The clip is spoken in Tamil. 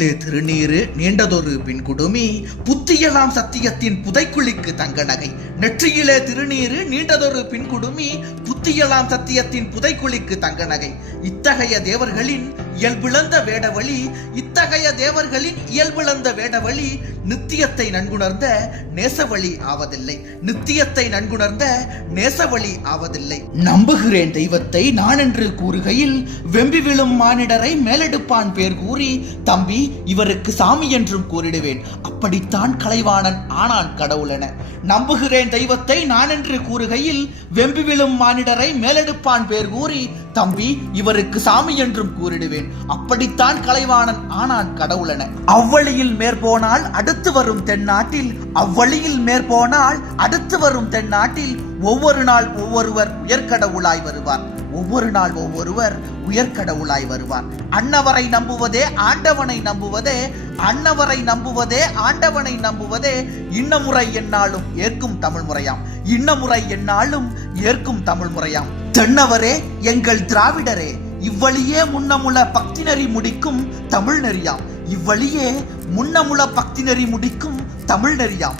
நெற்றியிலே திருநீரு நீண்டதொரு பின்குடுமி புத்தியலாம் சத்தியத்தின் புதைக்குழிக்கு தங்க நகை. நெற்றியிலே திருநீரு நீண்டதொரு பின்குடுமி புத்தியலாம் சத்தியத்தின் புதைக்குழிக்கு தங்க நகை. இத்தகைய தேவர்களின் இயல்பிழந்த வேடவழி, இத்தகைய தேவர்களின் இயல்பிழந்த வேடவழி நித்தியத்தை நன்குணர்ந்த நேசவழி ஆவதில்லை, நித்தியத்தை நன்குணர்ந்த நேசவழி ஆவதில்லை. நம்புகிறேன் தெய்வத்தை நான் என்று கூறுகையில் வெம்பி விழும் மானிடரை மேலெடுப்பான் பேர் கூறி, தம்பி இவருக்கு சாமி என்றும் கூறிடுவேன், அப்படித்தான் கலைவாணன் ஆனான் கடவுளென. நம்புகிறேன் தெய்வத்தை நான் என்று கூறுகையில் வெம்பி விழும் மானிடரை மேலெடுப்பான் பேர் கூறி, தம்பி இவருக்கு சாமி என்றும் கூறிடுவேன், அப்படித்தான் கலைவாணன் ஆனான் கடவுளென. அவ்வழியில் மேற்போனால் அடுத்து வரும் தென்னாட்டில், அவ்வழியில் மேற்போனால் அடுத்து வரும் தென்னாட்டில் ஒவ்வொரு நாள் ஒவ்வொருவர் உயர்கடவுளாய் வருவார், ஒவ்வொரு நாள் ஒவ்வொருவர் உயர்கடவுளாய் வருவார். அன்னவரை நம்புவதே ஆண்டவனை நம்புவதே, அன்னவரை நம்புவதே ஆண்டவனை நம்புவதே இன்னமுறை என்னாலும் ஏற்கும் தமிழ் முறையாம், இன்னமுறை என்னாலும் ஏற்கும் தமிழ் முறையாம். தென்னவரே எங்கள் திராவிடரே, இவ்வழியே முன்னமுள பக்தி நெறி முடிக்கும் தமிழ் நெறியாம், இவ்வழியே முன்னமுள பக்தி நெறி முடிக்கும் தமிழ் நெறியாம்.